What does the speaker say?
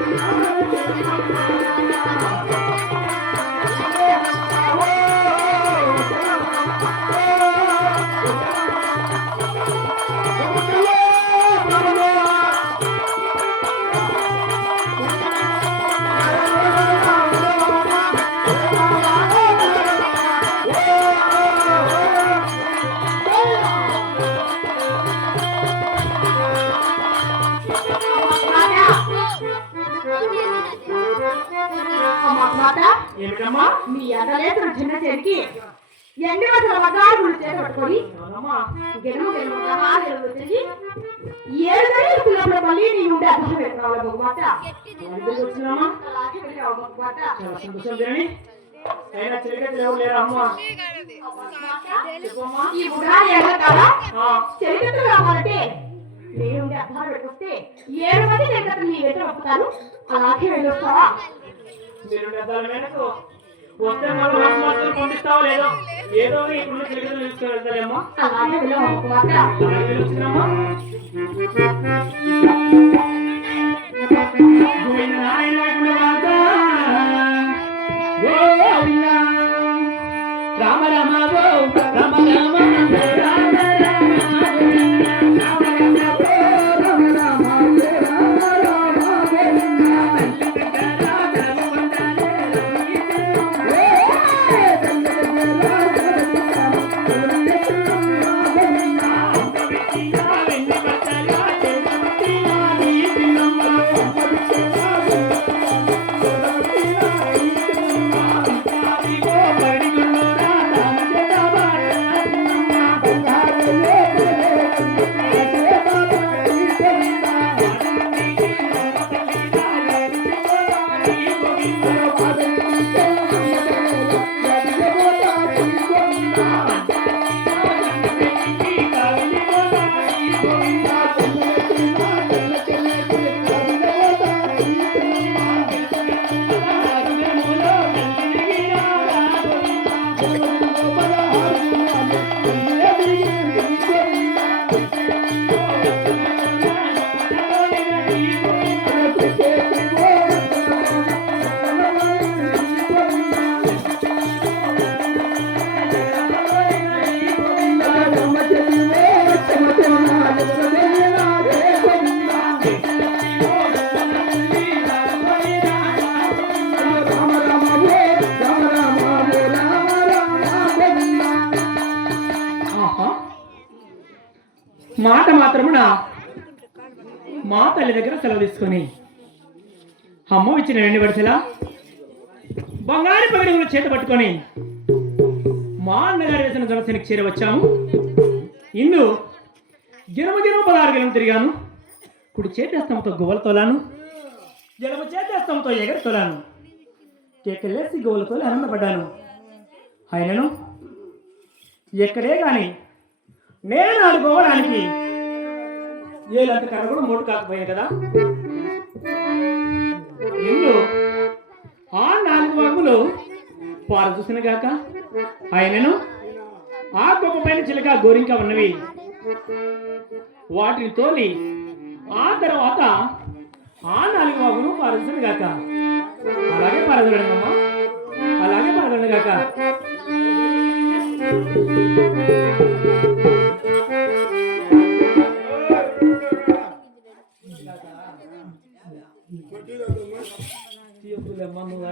Thank you. ఏడు kilometre మళ్ళీ నీ ఉండే అర్థం పెట్టినావు బొమ్మట ఎందుకు వచ్చినామా? అలాగే వెళ్ళావు బొమ్మట చాలా సంతోషం తినని అయినా చెలికత్తెలు ఎవరు లేరా అమ్మా? చెప్పమ్మా. ఈ బుడాలి ఎలా కాదా? ఆ, చరిత్ర కావాలంటే నేనుండే అర్థాలు పెట్టుకొస్తే ఏడు మంది చరిత్రలు నీ అలాగే వెళ్ళొస్తావా? మీరు పెద్దల మేరకు వస్తే మళ్ళీ మాకు ఏదో ఇప్పుడు తీసుకుని అలాగే రామ రామ రామ రామ రామ మాట మాత్రమున మా తల్లి దగ్గర సెలవు తీసుకొని అమ్మ ఇచ్చిన వెండి వడిసెలా బంగారు పగడిగులు చేత పట్టుకొని మా అన్నగారు వేసిన దొరసనికి చేరవచ్చాము ఇందు గిరమ గిరమ పదహారు గిరమ తిరిగాను. ఇప్పుడు చేతేస్తంతో గువ్వలు తోలాను. జలమ చేతేస్తంతో ఎగరి తోలాను. కేకలేసి గువ్వలతో ఆనందపడ్డాను. ఆయనను ఎక్కడే కానీ నేను అనుకోవడానికి. ఏలంత కర్ర కూడా మూడు కాకపోయాయి కదా. ఇల్లు ఆ నాలుగు వాగులు పార చూసిన గాక ఆయనను ఆ గొప్ప పైన చిలక గోరింక ఉన్నవి. వాటిని తోలి ఆ తర్వాత ఆ నాలుగు వాగులు పారదుసిన గాక. అలాగే పారదడండి అలాగే పారదండి you. மாமா